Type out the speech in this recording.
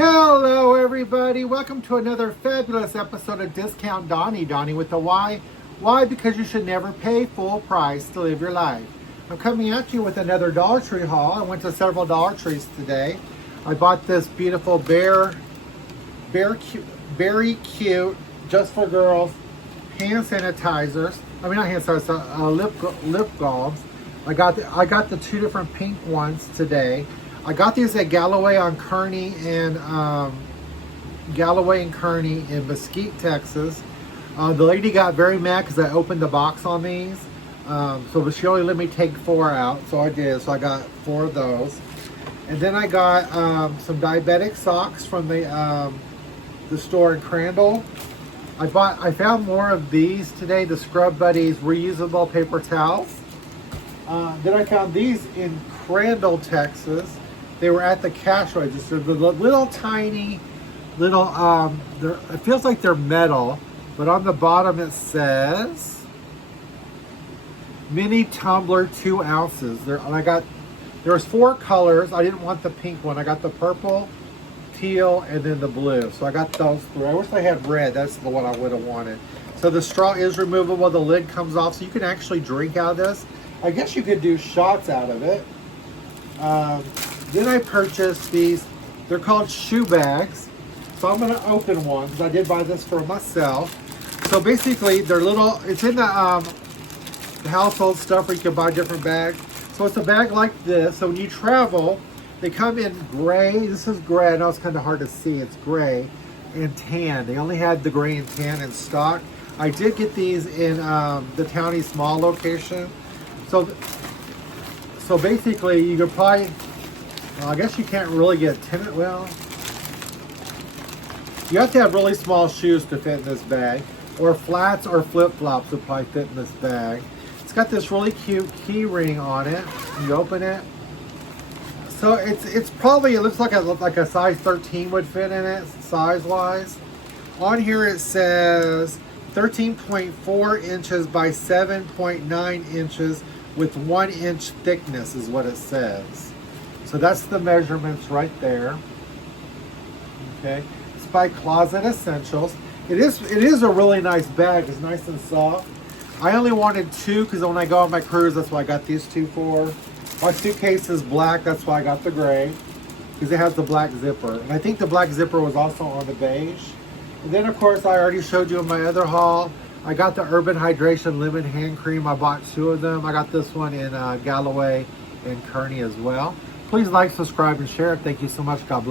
Hello everybody, welcome to another fabulous episode of Discount Donnie with the Y. Why? Because you should never pay full price to live your life. I'm coming at you with another Dollar Tree haul. I went to several Dollar Trees today. I bought this beautiful very cute, just for girls, hand sanitizers. I mean, not hand sanitizers, lip balms. I got the two different pink ones today. I got these at Galloway and Kearney in Mesquite, Texas. The lady got very mad because I opened the box on these. So she only let me take 4 out, so I did. So I got 4 of those. And then I got some diabetic socks from the store in Crandall. I found more of these today, the Scrub Buddies reusable paper towels. Then I found these in Crandall, Texas. They were at the cash register. The little tiny, it feels like they're metal, but on the bottom it says mini tumbler 2 ounces. There was 4 colors. I didn't want the pink one. I got the purple, teal, and then the blue. So I got those 3. I wish I had red. That's the one I would have wanted. So the straw is removable. The lid comes off, so you can actually drink out of this. I guess you could do shots out of it. Then I purchased these. They're called shoe bags. So I'm going to open one because I did buy this for myself. So basically, they're little. It's in the household stuff where you can buy different bags. So it's a bag like this. So when you travel, they come in gray. This is gray. I know it's kind of hard to see. It's gray and tan. They only had the gray and tan in stock. I did get these in the Talty small location. So basically, you could probably, well, I guess you can't really get tenant. Well, you have to have really small shoes to fit in this bag, or flats or flip-flops would probably fit in this bag. It's got this really cute key ring on it. You open it. So it's probably, it looks like a size 13 would fit in it, size-wise. On here it says 13.4 inches by 7.9 inches with 1 inch thickness is what it says. So that's the measurements right there. Okay, it's by Closet Essentials. It is a really nice bag. It's nice and soft. I only wanted 2 because when I go on my cruise, that's why I got these 2 for. My suitcase is black, that's why I got the gray, because it has the black zipper. And I think the black zipper was also on the beige. And then of course I already showed you in my other haul, I got the Urban Hydration Lemon Hand Cream. I bought 2 of them. I got this one in Galloway and Kearney as well. Please like, subscribe, and share. Thank you so much. God bless.